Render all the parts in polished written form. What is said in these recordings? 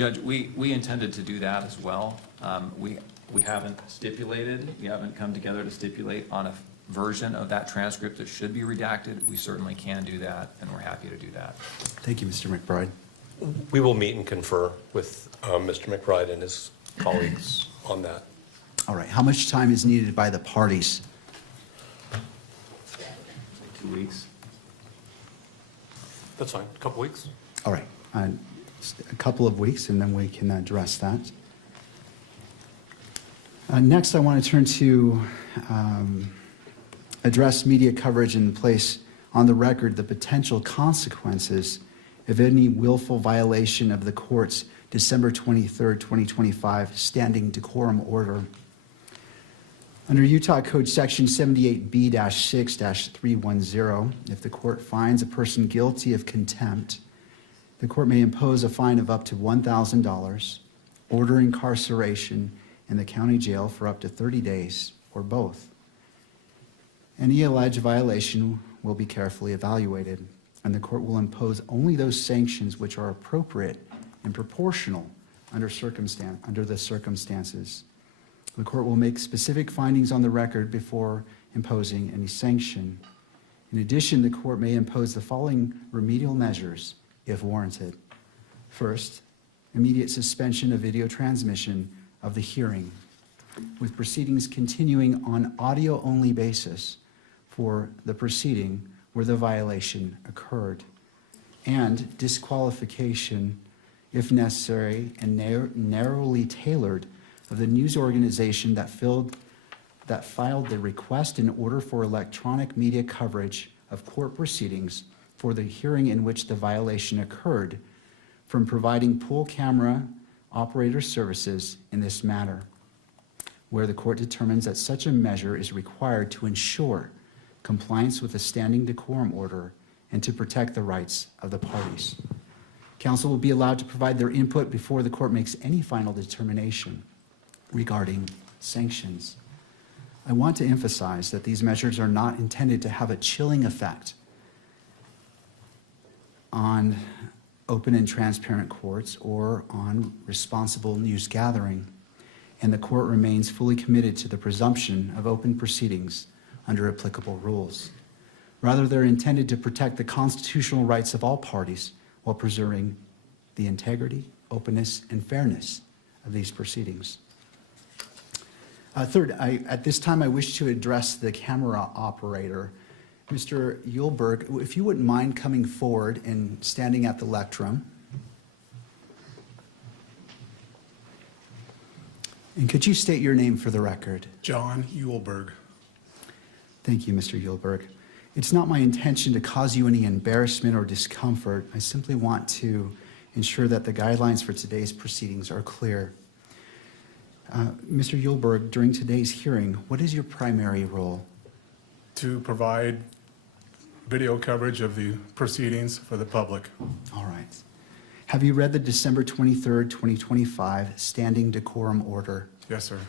Judge, we intended to do that as well. We haven't stipulated, we haven't come together to stipulate on a version of that transcript that should be redacted. We certainly can do that, and we're happy to do that. Thank you, Mr. McBride. We will meet and confer with Mr. McBride and his colleagues on that. All right, how much time is needed by the parties? 2 weeks. That's fine, a couple weeks. All right, a couple of weeks, and then we can address that. Next, I want to turn to address media coverage and place on the record the potential consequences of any willful violation of the court's December 23rd, 2025 standing decorum order. Under Utah Code Section 78B-6-310, if the court finds a person guilty of contempt, the court may impose a fine of up to $1,000, order incarceration in the county jail for up to 30 days, or both. Any alleged violation will be carefully evaluated, and the court will impose only those sanctions which are appropriate and proportional under the circumstances. The court will make specific findings on the record before imposing any sanction. In addition, the court may impose the following remedial measures if warranted. First, immediate suspension of video transmission of the hearing, with proceedings continuing on audio-only basis for the proceeding where the violation occurred, and disqualification, if necessary and narrowly tailored, of the news organization that filed the request in order for electronic media coverage of court proceedings for the hearing in which the violation occurred from providing pool camera operator services in this matter, where the court determines that such a measure is required to ensure compliance with the standing decorum order and to protect the rights of the parties. Counsel will be allowed to provide their input before the court makes any final determination regarding sanctions. I want to emphasize that these measures are not intended to have a chilling effect on open and transparent courts or on responsible news gathering, and the court remains fully committed to the presumption of open proceedings under applicable rules. Rather, they're intended to protect the constitutional rights of all parties while preserving the integrity, openness, and fairness of these proceedings. Third, at this time I wish to address the camera operator. Mr. Yulberg, if you wouldn't mind coming forward and standing at the lectern. And could you state your name for the record? John Yulberg. Thank you, Mr. Yulberg. It's not my intention to cause you any embarrassment or discomfort. I simply want to ensure that the guidelines for today's proceedings are clear. Mr. Yulberg, during today's hearing, what is your primary role? To provide video coverage of the proceedings for the public. All right. Have you read the December 23rd, 2025 standing decorum order? Yes, sir.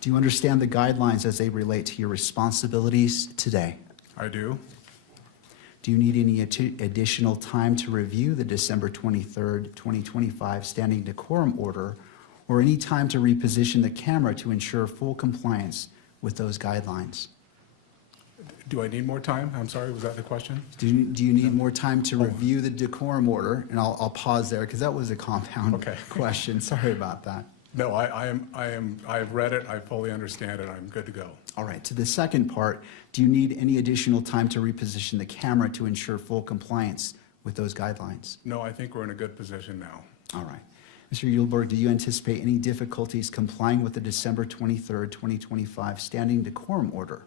Do you understand the guidelines as they relate to your responsibilities today? I do. Do you need any additional time to review the December 23rd, 2025 standing decorum order, or any time to reposition the camera to ensure full compliance with those guidelines? Do I need more time? I'm sorry, was that the question? Do you need more time to review the decorum order? And I'll pause there because that was a compound question. Sorry about that. No, I've read it, I fully understand it, I'm good to go. All right, to the second part, do you need any additional time to reposition the camera to ensure full compliance with those guidelines? No, I think we're in a good position now. All right. Mr. Yulberg, do you anticipate any difficulties complying with the December 23rd, 2025 standing decorum order?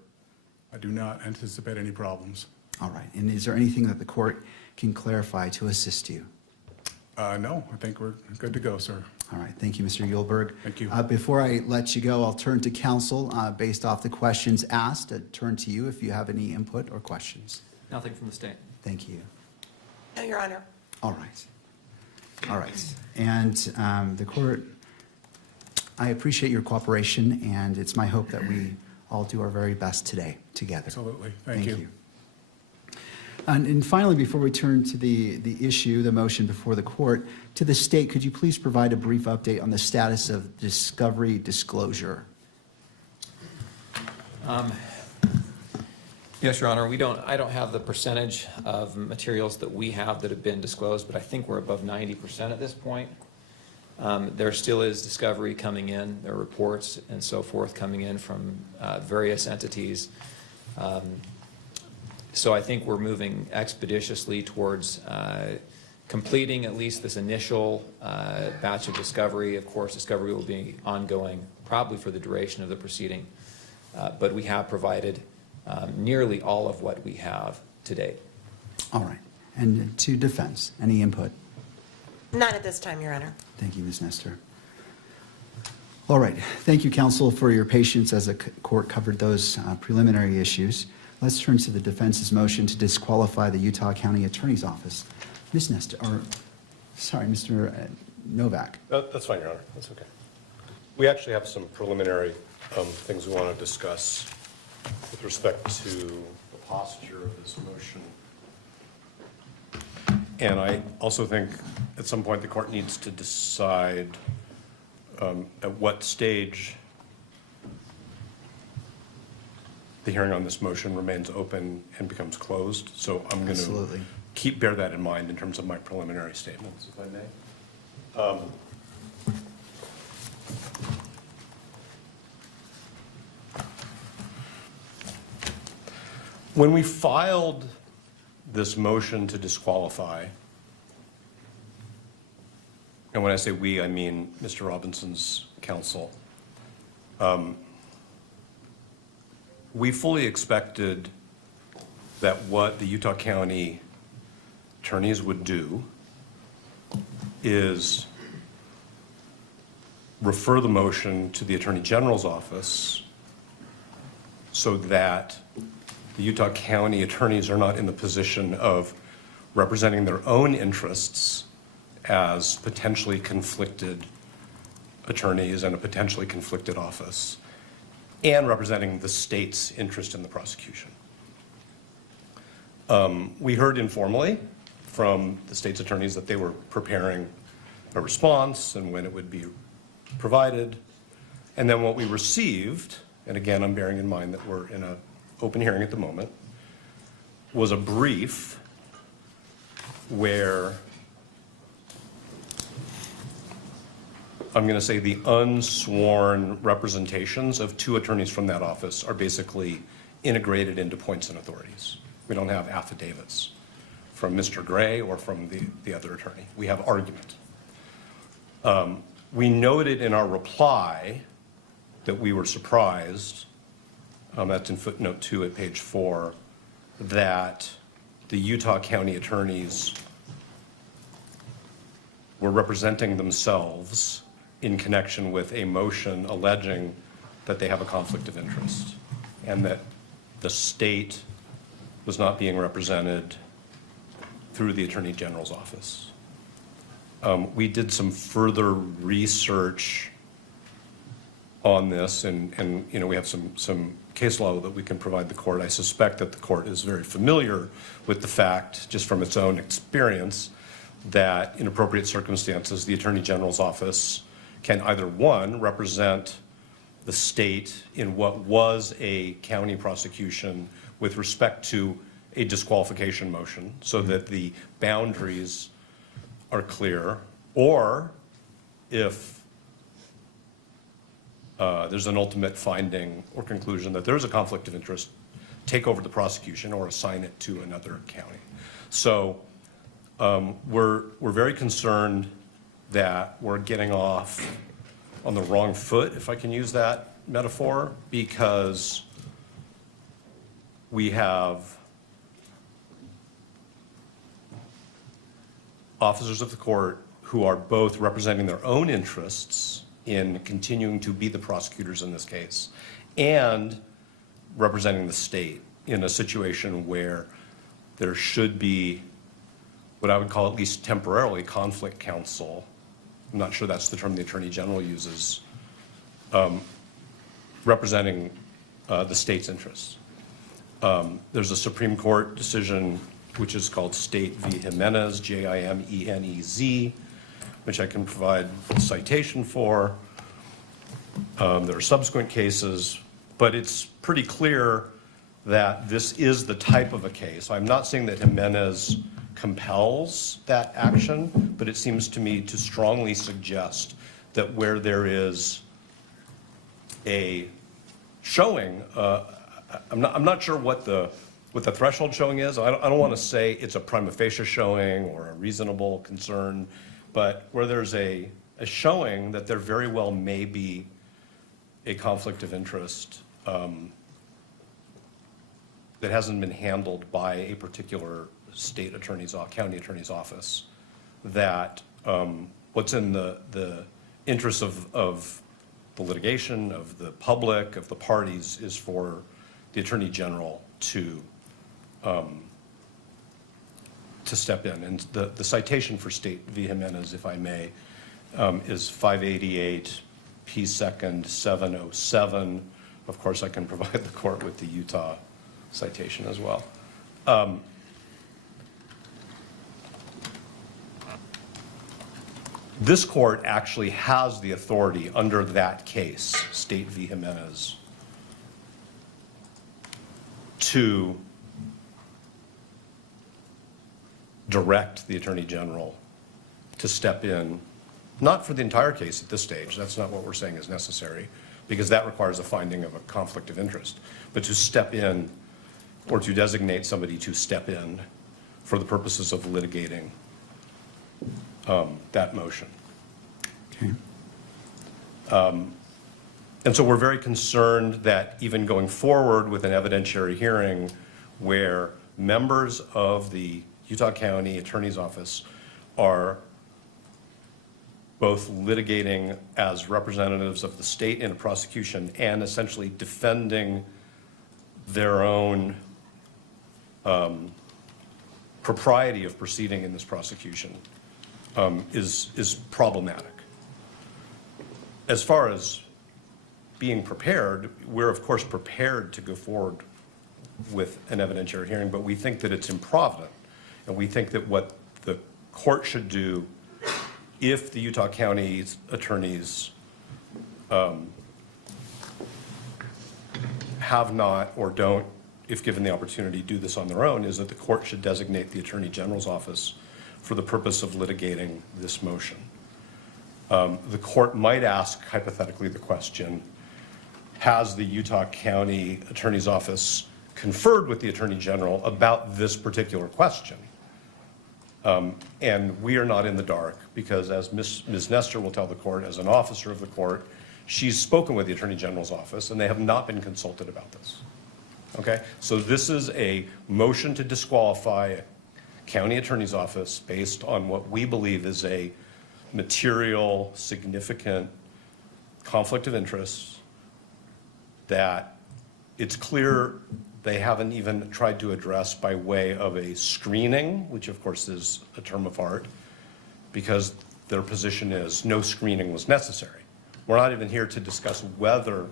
I do not anticipate any problems. All right, and is there anything that the court can clarify to assist you? No, I think we're good to go, sir. All right, thank you, Mr. Yulberg. Thank you. Before I let you go, I'll turn to counsel based off the questions asked. I turn to you if you have any input or questions. Nothing from the state. Thank you. No, Your Honor. All right. All right. And the court, I appreciate your cooperation, and it's my hope that we all do our very best today together. Absolutely. Thank you. And finally, before we turn to the issue, the motion before the court, to the state, could you please provide a brief update on the status of discovery disclosure? Yes, Your Honor, I don't have the percentage of materials that we have that have been disclosed, but I think we're above 90% at this point. There still is discovery coming in, there are reports and so forth coming in from various entities. So I think we're moving expeditiously towards completing at least this initial batch of discovery. Of course, discovery will be ongoing probably for the duration of the proceeding, but we have provided nearly all of what we have to date. All right. And to defense, any input? None at this time, Your Honor. Thank you, Ms. Nestor. All right. Thank you, counsel, for your patience as the court covered those preliminary issues. Let's turn to the defense's motion to disqualify the Utah County Attorney's Office. Ms. Nestor, or, sorry, Mr. Novak. That's fine, Your Honor. That's okay. We actually have some preliminary things we want to discuss with respect to the posture of this motion. And I also think at some point the court needs to decide at what stage the hearing on this motion remains open and becomes closed. So I'm going to bear that in mind in terms of my preliminary statements, if I may. When we filed this motion to disqualify, and when I say we, I mean Mr. Robinson's counsel, we fully expected that what the Utah County attorneys would do is refer the motion to the Attorney General's office so that the Utah County attorneys are not in the position of representing their own interests as potentially conflicted attorneys in a potentially conflicted office, and representing the state's interest in the prosecution. We heard informally from the state's attorneys that they were preparing a response and when it would be provided. And then what we received, and again, I'm bearing in mind that we're in an open hearing at the moment, was a brief where I'm going to say the unsworn representations of two attorneys from that office are basically integrated into points and authorities. We don't have affidavits from Mr. Gray or from the other attorney. We have argument. We noted in our reply that we were surprised, that's in footnote 2 at page 4, that the Utah County attorneys were representing themselves in connection with a motion alleging that they have a conflict of interest and that the state was not being represented through the Attorney General's office. We did some further research on this, and you know, we have some case law that we can provide the court. I suspect that the court is very familiar with the fact, just from its own experience, that in appropriate circumstances, the Attorney General's office can either, one, represent the state in what was a county prosecution with respect to a disqualification motion so that the boundaries are clear, or if there's an ultimate finding or conclusion that there's a conflict of interest, take over the prosecution or assign it to another county. So we're very concerned that we're getting off on the wrong foot, if I can use that metaphor, because we have officers of the court who are both representing their own interests in continuing to be the prosecutors in this case and representing the state in a situation where there should be what I would call, at least temporarily, conflict counsel. I'm not sure that's the term the Attorney General uses, representing the state's interests. There's a Supreme Court decision which is called State v. Jimenez, Jimenez, which I can provide citation for. There are subsequent cases, but it's pretty clear that this is the type of a case. I'm not saying that Jimenez compels that action, but it seems to me to strongly suggest that where there is a showing, I'm not sure what the threshold showing is. I don't want to say it's a prima facie showing or a reasonable concern, but where there's a showing that there very well may be a conflict of interest that hasn't been handled by a particular state attorney's, county attorney's office, that what's in the interest of the litigation, of the public, of the parties, is for the Attorney General to step in. And the citation for State v. Jimenez, if I may, is 588 P. 2nd 707. Of course, I can provide the court with the Utah citation as well. This court actually has the authority under that case, State v. Jimenez, to direct the Attorney General to step in, not for the entire case at this stage, that's not what we're saying is necessary, because that requires a finding of a conflict of interest, but to step in or to designate somebody to step in for the purposes of litigating that motion. Okay. And so we're very concerned that even going forward with an evidentiary hearing where members of the Utah County Attorney's Office are both litigating as representatives of the state in a prosecution and essentially defending their own propriety of proceeding in this prosecution is problematic. As far as being prepared, we're of course prepared to go forward with an evidentiary hearing, but we think that it's improvident. And we think that what the court should do, if the Utah County attorneys have not or don't, if given the opportunity, do this on their own, is that the court should designate the Attorney General's office for the purpose of litigating this motion. The court might ask, hypothetically, the question, has the Utah County Attorney's Office conferred with the Attorney General about this particular question? And we are not in the dark, because as Ms. Nestor will tell the court, as an officer of the court, she's spoken with the Attorney General's office, and they have not been consulted about this. Okay? So this is a motion to disqualify a county attorney's office based on what we believe is a material, significant conflict of interest that it's clear they haven't even tried to address by way of a screening, which of course is a term of art, because their position is no screening was necessary. We're not even here to discuss whether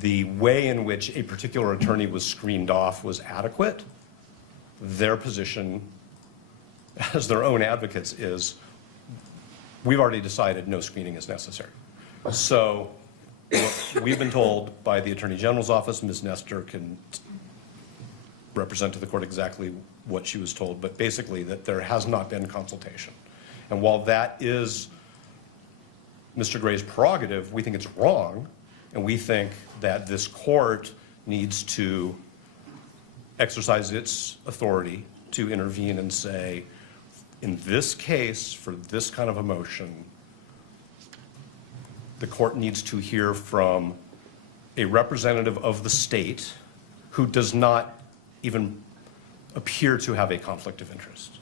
the way in which a particular attorney was screened off was adequate. Their position, as their own advocates, is we've already decided no screening is necessary. So we've been told by the Attorney General's office, Ms. Nestor can represent to the court exactly what she was told, but basically that there has not been consultation. And while that is Mr. Gray's prerogative, we think it's wrong, and we think that this court needs to exercise its authority to intervene and say, in this case, for this kind of a motion, the court needs to hear from a representative of the state who does not even appear to have a conflict of interest.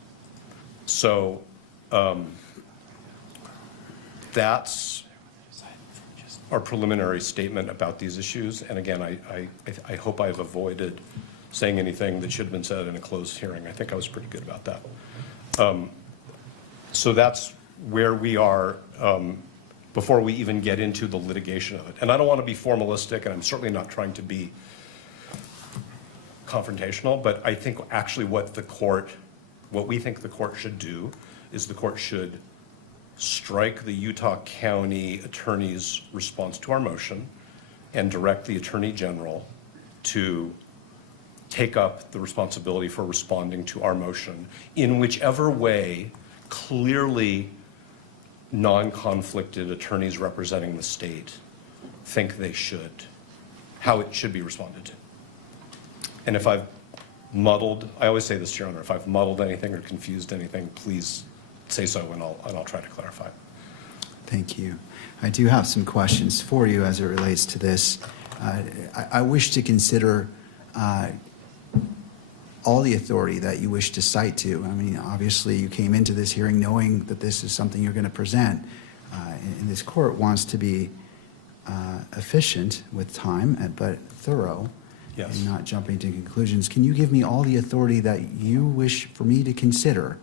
So that's our preliminary statement about these issues. And again, I hope I've avoided saying anything that should have been said in a closed hearing. I think I was pretty good about that. So that's where we are before we even get into the litigation of it. And I don't want to be formalistic, and I'm certainly not trying to be confrontational, but I think actually what we think the court should do is the court should strike the Utah County Attorney's response to our motion and direct the Attorney General to take up the responsibility for responding to our motion in whichever way clearly non-conflicted attorneys representing the state think they should, how it should be responded to. And if I've muddled, I always say this, Your Honor, if I've muddled anything or confused anything, please say so and I'll try to clarify. Thank you. I do have some questions for you as it relates to this. I wish to consider all the authority that you wish to cite to. I mean, obviously, you came into this hearing knowing that this is something you're going to present, and this court wants to be efficient with time, but thorough. Yes. And not jumping to conclusions. Can you give me all the authority that you wish for me to consider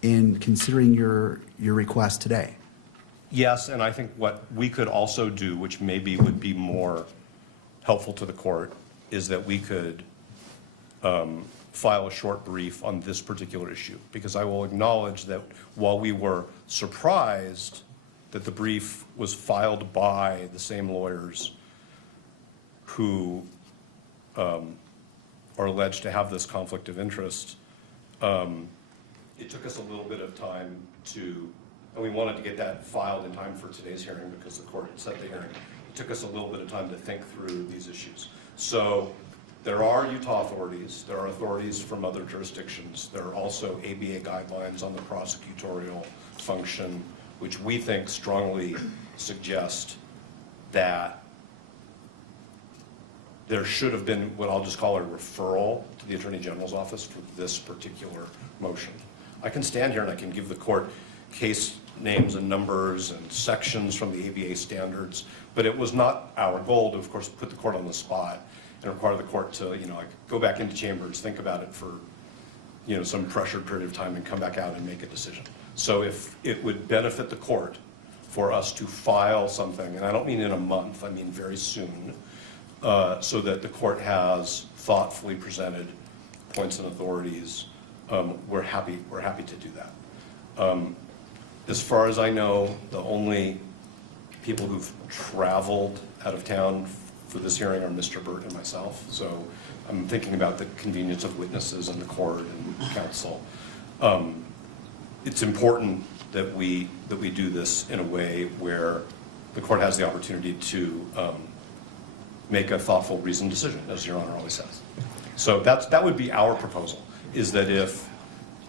in considering your request today? Yes, and I think what we could also do, which maybe would be more helpful to the court, is that we could file a short brief on this particular issue, because I will acknowledge that while we were surprised that the brief was filed by the same lawyers who are alleged to have this conflict of interest, it took us a little bit of time to, and we wanted to get that filed in time for today's hearing because the court had set the hearing. It took us a little bit of time to think through these issues. So there are Utah authorities, there are authorities from other jurisdictions, there are also ABA guidelines on the prosecutorial function, which we think strongly suggest that there should have been what I'll just call a referral to the Attorney General's office for this particular motion. I can stand here and I can give the court case names and numbers and sections from the ABA standards, but it was not our goal to, of course, put the court on the spot and require the court to, like go back into chambers, think about it for, some pressured period of time and come back out and make a decision. So if it would benefit the court for us to file something, and I don't mean in a month, I mean very soon, so that the court has thoughtfully presented points and authorities, we're happy to do that. As far as I know, the only people who've traveled out of town for this hearing are Mr. Burt and myself. So I'm thinking about the convenience of witnesses and the court and counsel. It's important that we do this in a way where the court has the opportunity to make a thoughtful, reasoned decision, as Your Honor always says. So that would be our proposal, is that if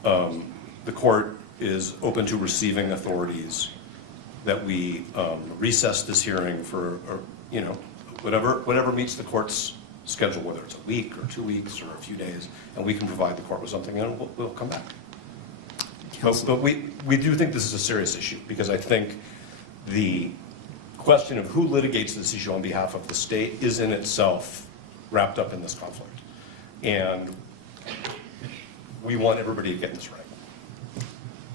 the court is open to receiving authorities, that we recess this hearing for, whatever meets the court's schedule, whether it's a week or 2 weeks or a few days, and we can provide the court with something, and we'll come back. But we do think this is a serious issue, because I think the question of who litigates this issue on behalf of the state is in itself wrapped up in this conflict. And we want everybody to get this right.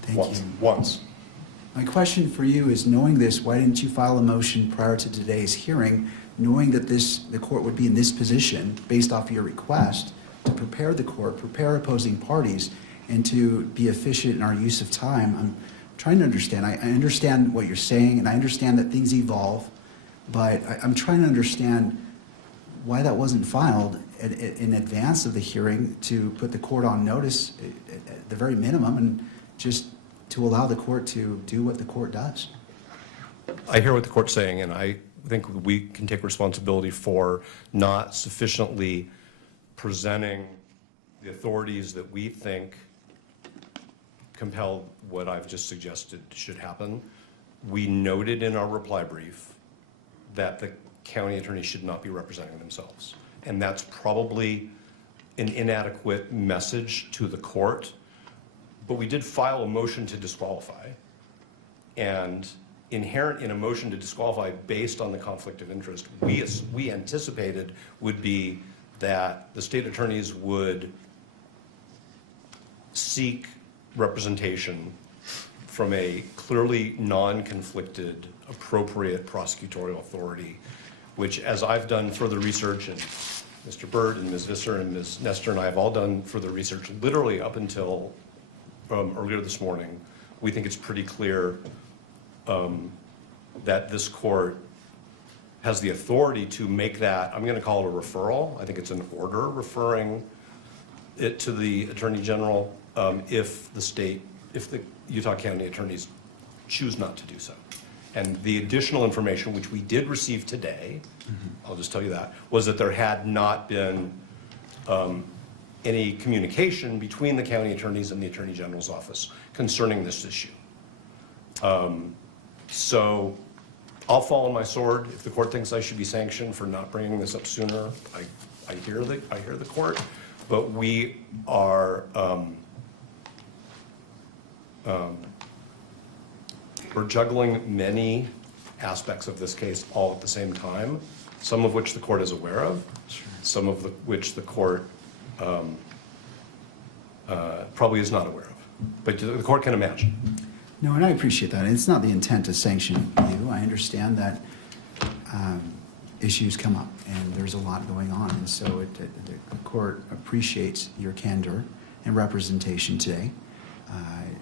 Thank you. Once. My question for you is, knowing this, why didn't you file a motion prior to today's hearing, knowing that the court would be in this position based off of your request to prepare the court, prepare opposing parties, and to be efficient in our use of time? I'm trying to understand. I understand what you're saying, and I understand that things evolve, but I'm trying to understand why that wasn't filed in advance of the hearing to put the court on notice at the very minimum, and just to allow the court to do what the court does. I hear what the court's saying, and I think we can take responsibility for not sufficiently presenting the authorities that we think compel what I've just suggested should happen. We noted in our reply brief that the county attorney should not be representing themselves. And that's probably an inadequate message to the court. But we did file a motion to disqualify. And inherent in a motion to disqualify based on the conflict of interest, we anticipated would be that the state attorneys would seek representation from a clearly non-conflicted, appropriate prosecutorial authority, which, as I've done further research and Mr. Burt and Ms. Visser and Ms. Nestor and I have all done further research, literally up until earlier this morning. We think it's pretty clear that this court has the authority to make that, I'm going to call it a referral. I think it's an order referring it to the Attorney General if the Utah County attorneys choose not to do so. And the additional information, which we did receive today, I'll just tell you that, was that there had not been any communication between the county attorneys and the Attorney General's office concerning this issue. So I'll fall on my sword. If the court thinks I should be sanctioned for not bringing this up sooner, I hear the court, but we are we're juggling many aspects of this case all at the same time, some of which the court is aware of, some of which the court probably is not aware of, but the court can imagine. No, and I appreciate that. It's not the intent to sanction you. I understand that issues come up, and there's a lot going on, and so the court appreciates your candor and representation today.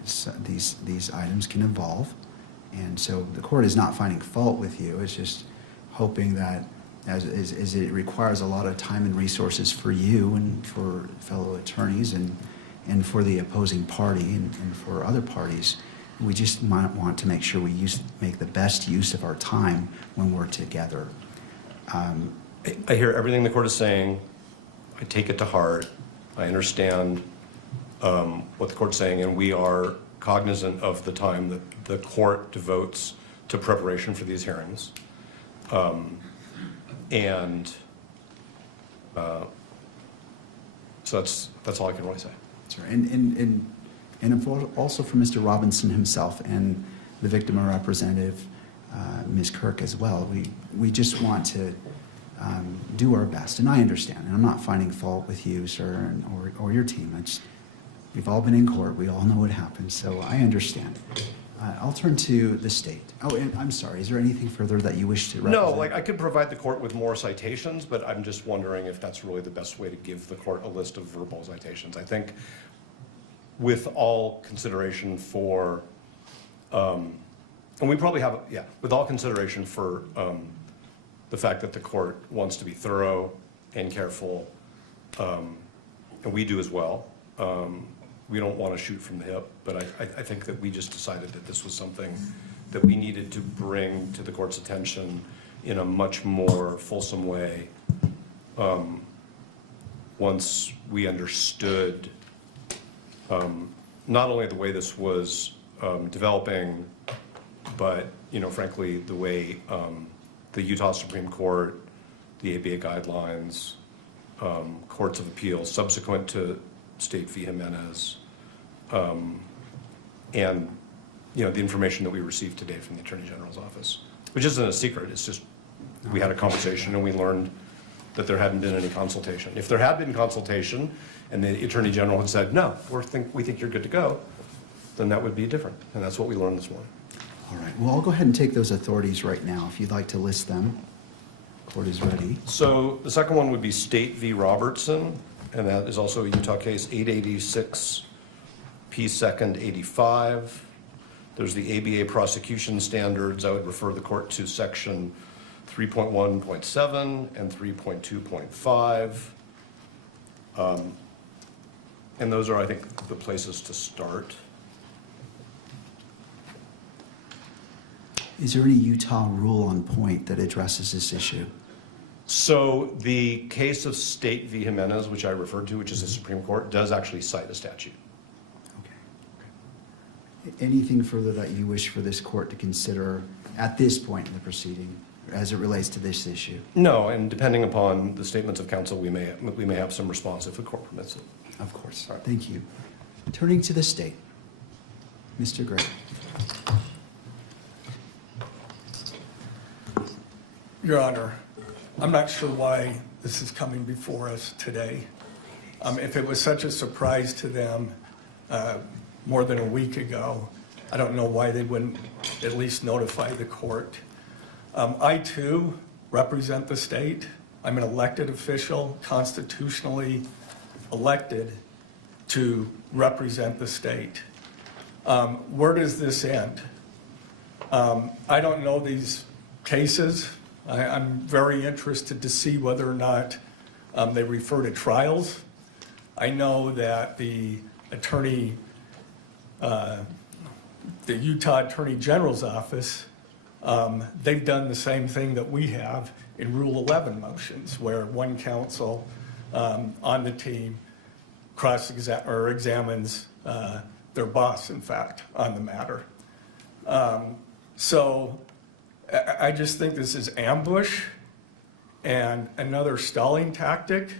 So these items can evolve, and so the court is not finding fault with you. It's just hoping that, as it requires a lot of time and resources for you and for fellow attorneys and for the opposing party and for other parties, we just might want to make sure we make the best use of our time when we're together. I hear everything the court is saying. I take it to heart. I understand what the court's saying, and we are cognizant of the time that the court devotes to preparation for these hearings. So that's all I can really say. Sure. And also for Mr. Robinson himself and the victim representative, Ms. Kirk as well. We just want to do our best, and I understand, and I'm not finding fault with you, sir, or your team. We've all been in court. We all know what happens, so I understand. I'll turn to the state. Oh, and I'm sorry, is there anything further that you wish to represent? No, I could provide the court with more citations, but I'm just wondering if that's really the best way to give the court a list of verbal citations. I think with all consideration for, and we probably have, with all consideration for the fact that the court wants to be thorough and careful, and we do as well. We don't want to shoot from the hip, but I think that we just decided that this was something that we needed to bring to the court's attention in a much more fulsome way once we understood not only the way this was developing, but, frankly, the way the Utah Supreme Court, the ABA guidelines, courts of appeals subsequent to State v. Jimenez, and the information that we received today from the Attorney General's office, which isn't a secret. It's just we had a conversation and we learned that there hadn't been any consultation. If there had been consultation and the Attorney General had said, no, we think you're good to go, then that would be different. And that's what we learned this morning. All right. Well, I'll go ahead and take those authorities right now if you'd like to list them. Court is ready. So the second one would be State v. Robertson, and that is also a Utah case, 886 P. 2nd 85. There's the ABA prosecution standards. I would refer the court to section 3.1.7 and 3.2.5. And those are, I think, the places to start. Is there any Utah rule on point that addresses this issue? So the case of State v. Jimenez, which I referred to, which is the Supreme Court, does actually cite a statute. Okay. Anything further that you wish for this court to consider at this point in the proceeding as it relates to this issue? No, and depending upon the statements of counsel, we may have some response if the court permits it. Of course. All right. Thank you. Turning to the state. Mr. Gray. Your Honor, I'm not sure why this is coming before us today. If it was such a surprise to them more than a week ago, I don't know why they wouldn't at least notify the court. I, too, represent the state. I'm an elected official, constitutionally elected to represent the state. Where does this end? I don't know these cases. I'm very interested to see whether or not they refer to trials. I know that the Utah Attorney General's office, they've done the same thing that we have in Rule 11 motions, where one counsel on the team examines their boss, in fact, on the matter. So I just think this is ambush and another stalling tactic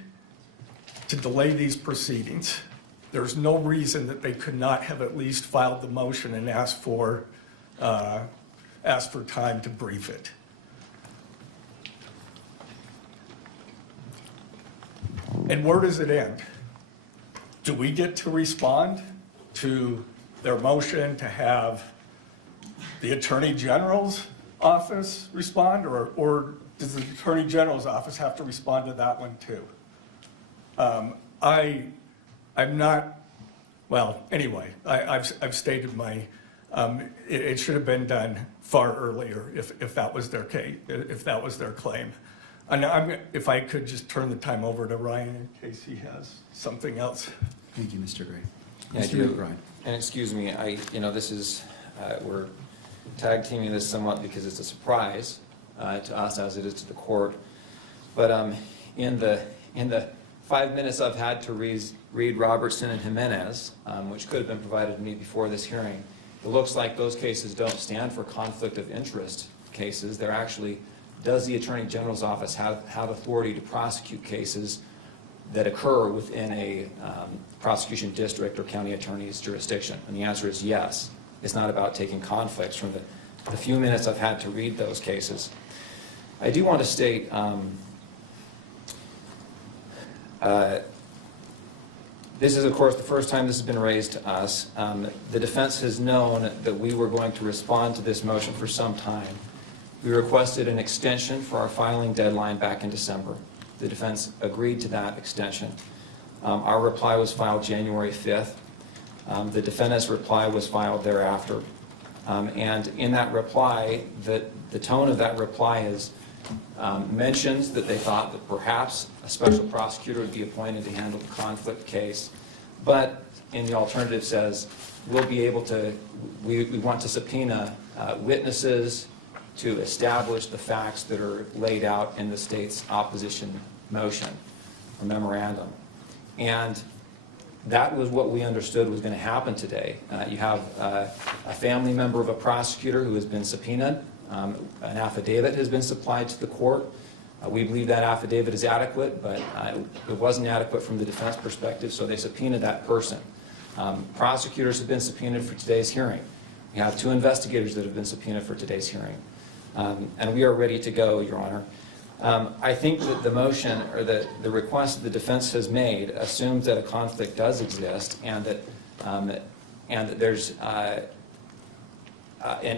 to delay these proceedings. There's no reason that they could not have at least filed the motion and asked for time to brief it. And where does it end? Do we get to respond to their motion to have the Attorney General's office respond, or does the Attorney General's office have to respond to that one too? I'm not, well, anyway, I've stated my, it should have been done far earlier if that was their case, if that was their claim. And if I could just turn the time over to Ryan in case he has something else. Thank you, Mr. Gray. Yeah, I Mr. do. McBride. And excuse me, this is, we're tag teaming this somewhat because it's a surprise to us as it is to the court. But in the 5 minutes I've had to read Robertson and Jimenez, which could have been provided to me before this hearing, it looks like those cases don't stand for conflict of interest cases. They're actually, does the Attorney General's office have authority to prosecute cases that occur within a prosecution district or county attorney's jurisdiction? And the answer is yes. It's not about taking conflicts from the few minutes I've had to read those cases. I do want to state this is, of course, the first time this has been raised to us. The defense has known that we were going to respond to this motion for some time. We requested an extension for our filing deadline back in December. The defense agreed to that extension. Our reply was filed January 5th. The defendant's reply was filed thereafter. And in that reply, the tone of that reply is mentions that they thought that perhaps a special prosecutor would be appointed to handle the conflict case, but in the alternative says we'll be able to, we want to subpoena witnesses to establish the facts that are laid out in the state's opposition motion or memorandum. And that was what we understood was going to happen today. You have a family member of a prosecutor who has been subpoenaed. An affidavit has been supplied to the court. We believe that affidavit is adequate, but it wasn't adequate from the defense perspective, so they subpoenaed that person. Prosecutors have been subpoenaed for today's hearing. We have 2 investigators that have been subpoenaed for today's hearing. And we are ready to go, Your Honor. I think that the motion or the request the defense has made assumes that a conflict does exist and that there's an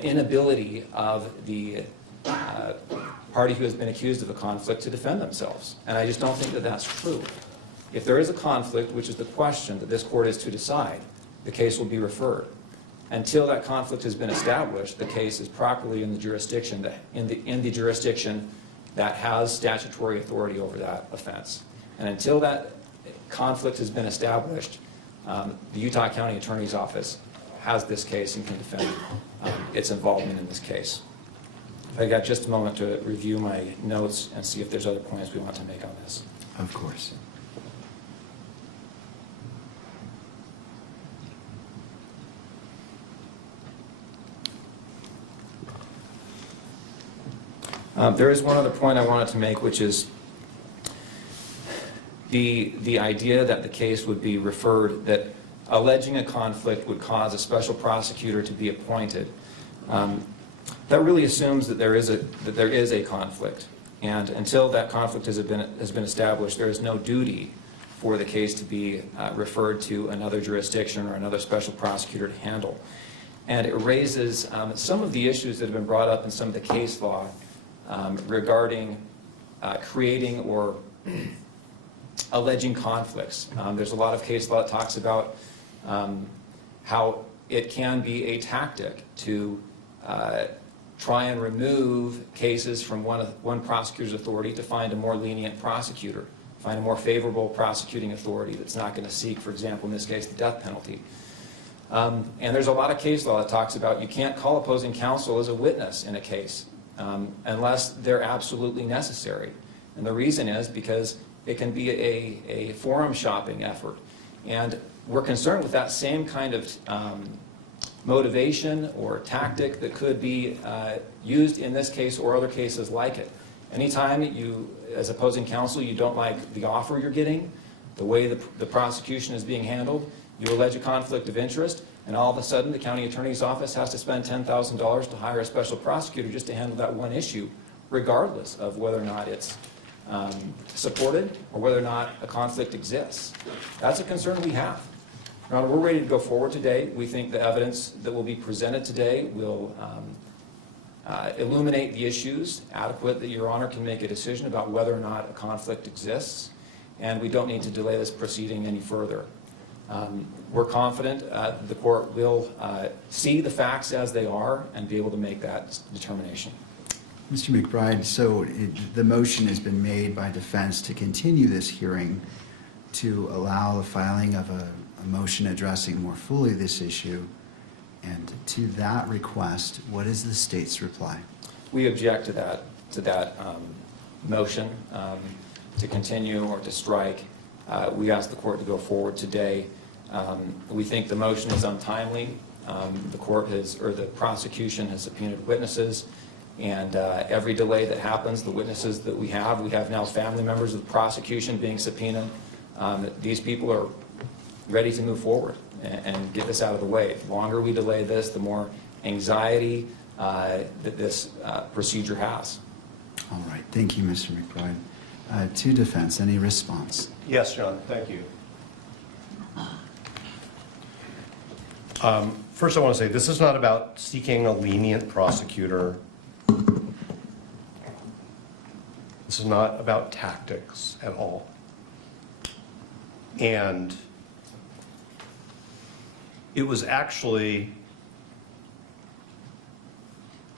inability of the party who has been accused of a conflict to defend themselves. And I just don't think that that's true. If there is a conflict, which is the question that this court is to decide, the case will be referred. Until that conflict has been established, the case is properly in the jurisdiction that has statutory authority over that offense. And until that conflict has been established, the Utah County Attorney's Office has this case and can defend its involvement in this case. I got just a moment to review my notes and see if there's other points we want to make on this. Of course. There is one other point I wanted to make, which is the idea that the case would be referred, that alleging a conflict would cause a special prosecutor to be appointed. That really assumes that there is a conflict, and until that conflict has been established, there is no duty for the case to be referred to another jurisdiction or another special prosecutor to handle. And it raises some of the issues that have been brought up in some of the case law regarding creating or alleging conflicts. There's a lot of case law that talks about how it can be a tactic to try and remove cases from one prosecutor's authority to find a more lenient prosecutor, find a more favorable prosecuting authority that's not going to seek, for example, in this case, the death penalty. And there's a lot of case law that talks about you can't call opposing counsel as a witness in a case unless they're absolutely necessary. And the reason is because it can be a forum shopping effort. And we're concerned with that same kind of motivation or tactic that could be used in this case or other cases like it. Anytime you, as opposing counsel, you don't like the offer you're getting, the way the prosecution is being handled, you allege a conflict of interest, and all of a sudden the county attorney's office has to spend $10,000 to hire a special prosecutor just to handle that one issue, regardless of whether or not it's supported or whether or not a conflict exists. That's a concern we have. Your Honor, we're ready to go forward today. We think the evidence that will be presented today will illuminate the issues adequate that Your Honor can make a decision about whether or not a conflict exists, and we don't need to delay this proceeding any further. We're confident the court will see the facts as they are and be able to make that determination. Mr. McBride, so the motion has been made by defense to continue this hearing to allow the filing of a motion addressing more fully this issue. And to that request, what is the state's reply? We object to that motion to continue or to strike. We ask the court to go forward today. We think the motion is untimely. The court has, or the prosecution has subpoenaed witnesses, and every delay that happens, the witnesses that we have now family members of the prosecution being subpoenaed. These people are ready to move forward and get this out of the way. The longer we delay this, the more anxiety that this procedure has. All right, thank you, Mr. McBride. To defense, any response? Yes, John, thank you. First, I want to say this is not about seeking a lenient prosecutor. This is not about tactics at all. And it was actually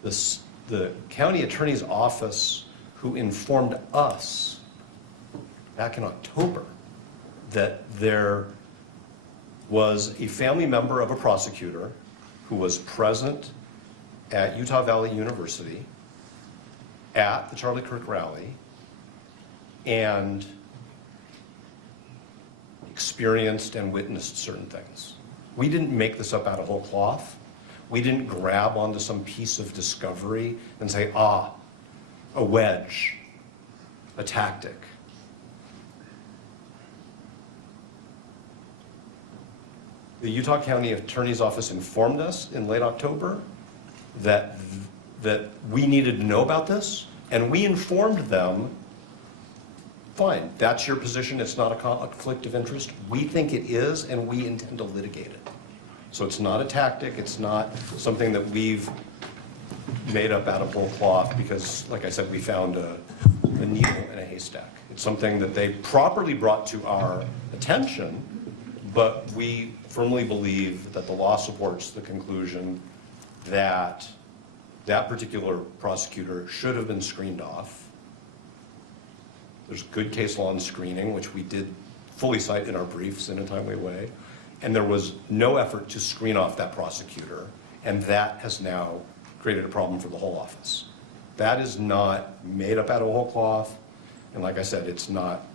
the county attorney's office who informed us back in October that there was a family member of a prosecutor who was present at Utah Valley University at the Charlie Kirk rally and experienced and witnessed certain things. We didn't make this up out of whole cloth. We didn't grab onto some piece of discovery and say, a wedge, a tactic. The Utah County Attorney's Office informed us in late October that we needed to know about this, and we informed them, fine, that's your position, it's not a conflict of interest. We think it is, and we intend to litigate it. So it's not a tactic, it's not something that we've made up out of whole cloth because, like I said, we found a needle in a haystack. It's something that they properly brought to our attention, but we firmly believe that the law supports the conclusion that that particular prosecutor should have been screened off. There's good case law on screening, which we did fully cite in our briefs in a timely way, and there was no effort to screen off that prosecutor, and that has now created a problem for the whole office. That is not made up out of whole cloth, and like I said, it's not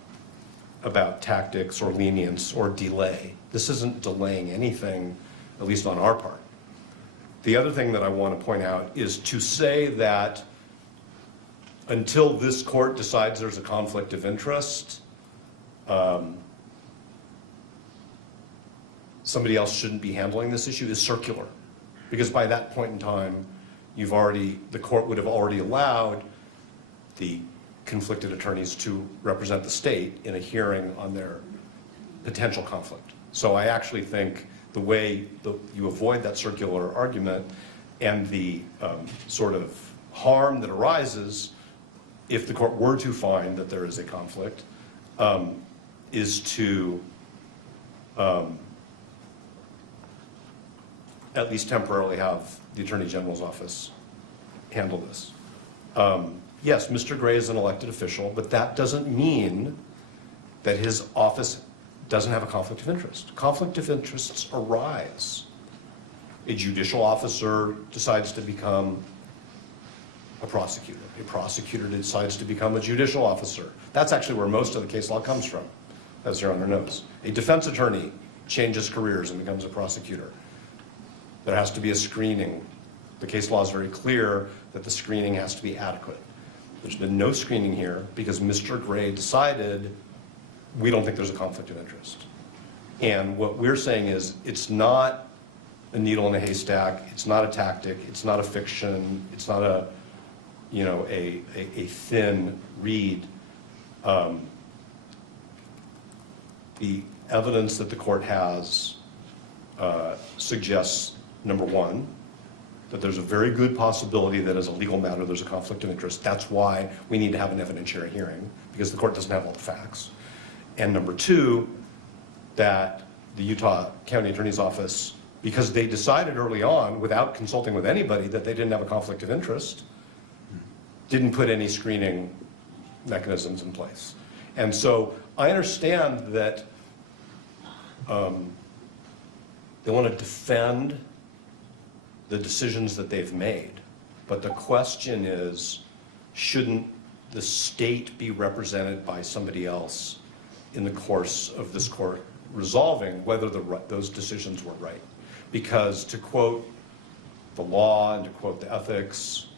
about tactics or lenience or delay. This isn't delaying anything, at least on our part. The other thing that I want to point out is to say that until this court decides there's a conflict of interest, somebody else shouldn't be handling this issue is circular. Because by that point in time, the court would have already allowed the conflicted attorneys to represent the state in a hearing on their potential conflict. So I actually think the way you avoid that circular argument and the sort of harm that arises if the court were to find that there is a conflict, is to at least temporarily have the Attorney General's office handle this. Yes, Mr. Gray is an elected official, but that doesn't mean that his office doesn't have a conflict of interest. Conflict of interests arise. A judicial officer decides to become a prosecutor. A prosecutor decides to become a judicial officer. That's actually where most of the case law comes from, as Your Honor knows. A defense attorney changes careers and becomes a prosecutor. There has to be a screening. The case law is very clear that the screening has to be adequate. There's been no screening here because Mr. Gray decided we don't think there's a conflict of interest. And what we're saying is it's not a needle in a haystack, it's not a tactic, it's not a fiction, it's not a, you know, a thin reed. The evidence that the court has suggests, number one, that there's a very good possibility that as a legal matter there's a conflict of interest. That's why we need to have an evidentiary hearing, because the court doesn't have all the facts. And number two, that the Utah County Attorney's Office, because they decided early on, without consulting with anybody, that they didn't have a conflict of interest, didn't put any screening mechanisms in place. And so I understand that they want to defend the decisions that they've made. But the question is, shouldn't the state be represented by somebody else in the course of this court resolving whether those decisions were right? Because to quote the law and to quote the ethics,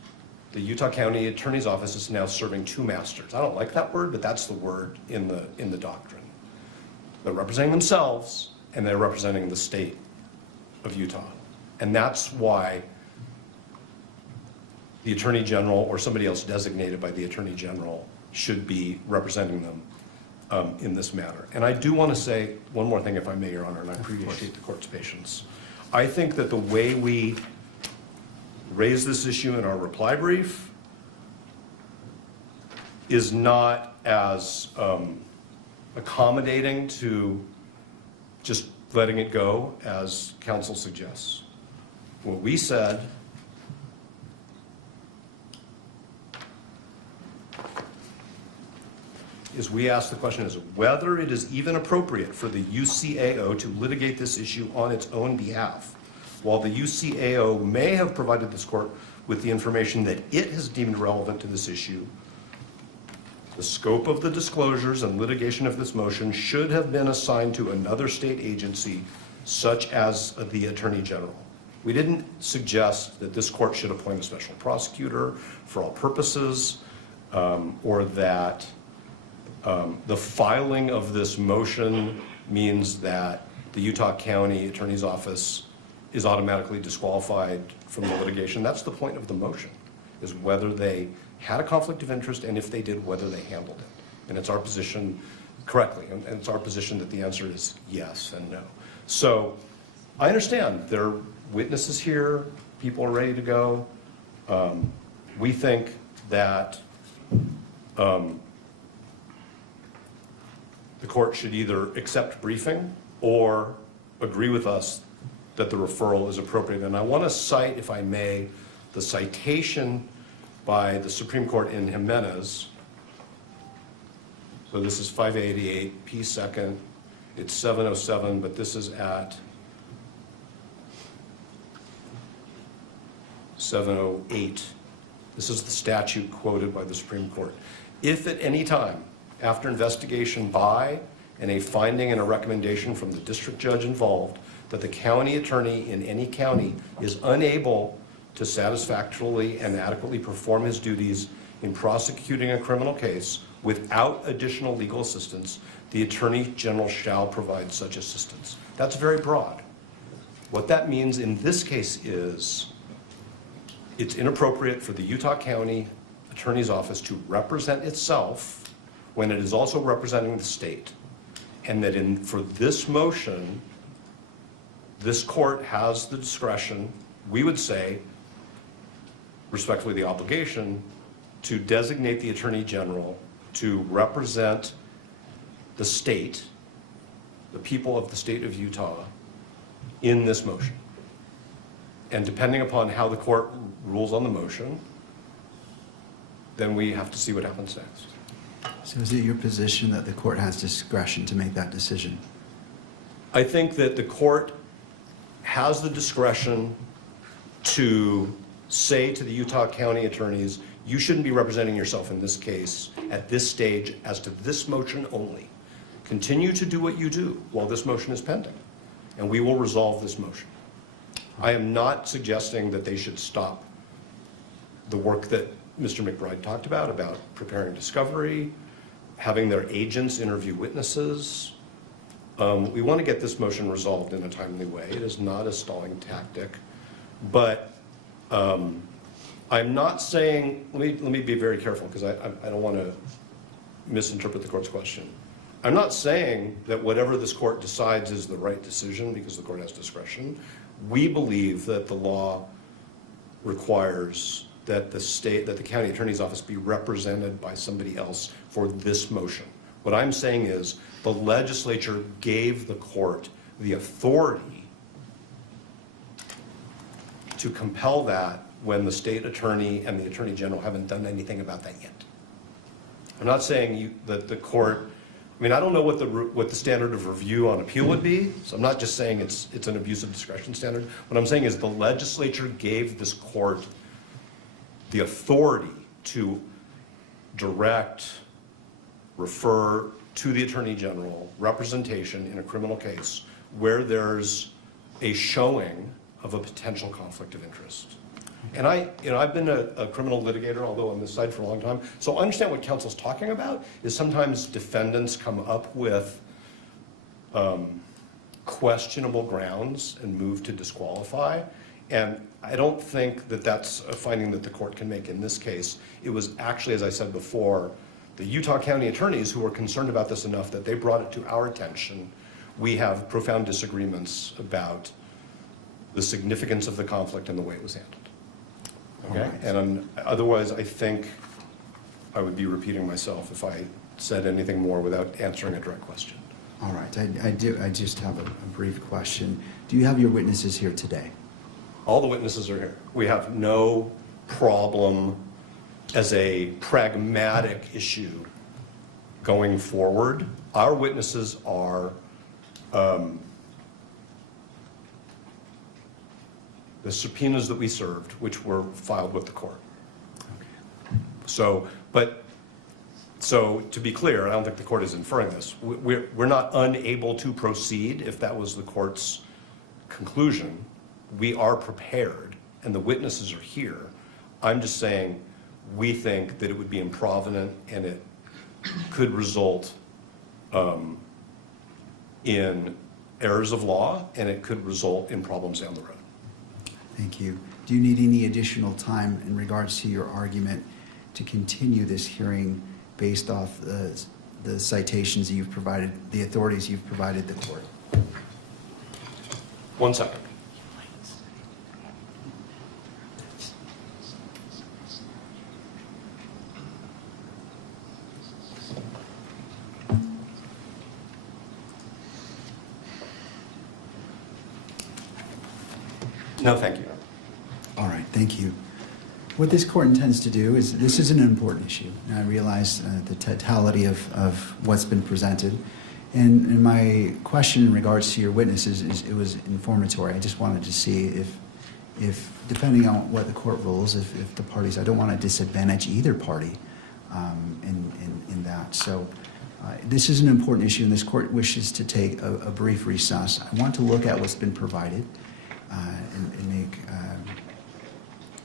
the Utah County Attorney's Office is now serving two masters. I don't like that word, but that's the word in the doctrine. They're representing themselves and they're representing the state of Utah. And that's why the Attorney General or somebody else designated by the Attorney General should be representing them in this matter. And I do want to say one more thing, if I may, Your Honor, and I appreciate the court's patience. I think that the way we raise this issue in our reply brief is not as accommodating to just letting it go as counsel suggests. What we said is we asked the question is whether it is even appropriate for the UCAO to litigate this issue on its own behalf. While the UCAO may have provided this court with the information that it has deemed relevant to this issue, the scope of the disclosures and litigation of this motion should have been assigned to another state agency, such as the Attorney General. We didn't suggest that this court should appoint a special prosecutor for all purposes, or that the filing of this motion means that the Utah County Attorney's Office is automatically disqualified from the litigation. That's the point of the motion, is whether they had a conflict of interest, and if they did, whether they handled it. And it's our position correctly, and it's our position that the answer is yes and no. So I understand there are witnesses here, people are ready to go. We think that the court should either accept briefing or agree with us that the referral is appropriate. And I want to cite, if I may, the citation by the Supreme Court in Jimenez. So this is 588 P. 2nd. It's 707, but this is at 708. This is the statute quoted by the Supreme Court. If at any time, after investigation by and a finding and a recommendation from the district judge involved, that the county attorney in any county is unable to satisfactorily and adequately perform his duties in prosecuting a criminal case without additional legal assistance, the Attorney General shall provide such assistance. That's very broad. What that means in this case is it's inappropriate for the Utah County Attorney's Office to represent itself when it is also representing the state. And that for this motion, this court has the discretion, we would say, respectfully the obligation, to designate the Attorney General to represent the state, the people of the state of Utah, in this motion. And depending upon how the court rules on the motion, then we have to see what happens next. So is it your position that the court has discretion to make that decision? I think that the court has the discretion to say to the Utah County attorneys, you shouldn't be representing yourself in this case at this stage as to this motion only. Continue to do what you do while this motion is pending, and we will resolve this motion. I am not suggesting that they should stop the work that Mr. McBride talked about preparing discovery, having their agents interview witnesses. We want to get this motion resolved in a timely way. It is not a stalling tactic. But I'm not saying, let me be very careful because I don't want to misinterpret the court's question. I'm not saying that whatever this court decides is the right decision because the court has discretion. We believe that the law requires that the county attorney's office be represented by somebody else for this motion. What I'm saying is the legislature gave the court the authority to compel that when the state attorney and the attorney general haven't done anything about that yet. I'm not saying that the court, I mean, I don't know what the standard of review on appeal would be, so I'm not just saying it's an abuse of discretion standard. What I'm saying is the legislature gave this court the authority to direct, refer to the attorney general representation in a criminal case where there's a showing of a potential conflict of interest. And I've been a criminal litigator, although on this side for a long time, so I understand what counsel's talking about is sometimes defendants come up with questionable grounds and move to disqualify. And I don't think that that's a finding that the court can make in this case. It was actually, as I said before, the Utah County attorneys who were concerned about this enough that they brought it to our attention. We have profound disagreements about the significance of the conflict and the way it was handled. Okay? And otherwise, I think I would be repeating myself if I said anything more without answering a direct question. All right, I just have a brief question. Do you have your witnesses here today? All the witnesses are here. We have no problem as a pragmatic issue going forward. Our witnesses are the subpoenas that we served, which were filed with the court. So to be clear, I don't think the court is inferring this. We're not unable to proceed if that was the court's conclusion. We are prepared, and the witnesses are here. I'm just saying we think that it would be improvident and it could result in errors of law, and it could result in problems down the road. Thank you. Do you need any additional time in regards to your argument to continue this hearing based off the citations that you've provided, the authorities you've provided the court? 1 second. No, thank you. All right, thank you. What this court intends to do is, this is an important issue, and I realize the totality of what's been presented. And my question in regards to your witnesses it was informatory. I just wanted to see if depending on what the court rules, if the parties, I don't want to disadvantage either party in that. So this is an important issue, and this court wishes to take a brief recess. I want to look at what's been provided and make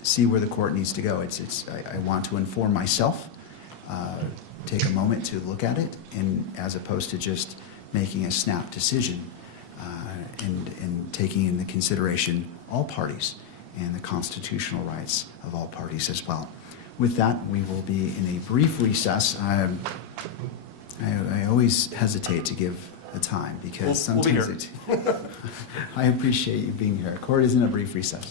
see where the court needs to go. I want to inform myself, take a moment to look at it, and as opposed to just making a snap decision and taking into consideration all parties and the constitutional rights of all parties as well. With that, we will be in a brief recess. I always hesitate to give a time because We'll be sometimes I appreciate you being here. Court is in a brief recess.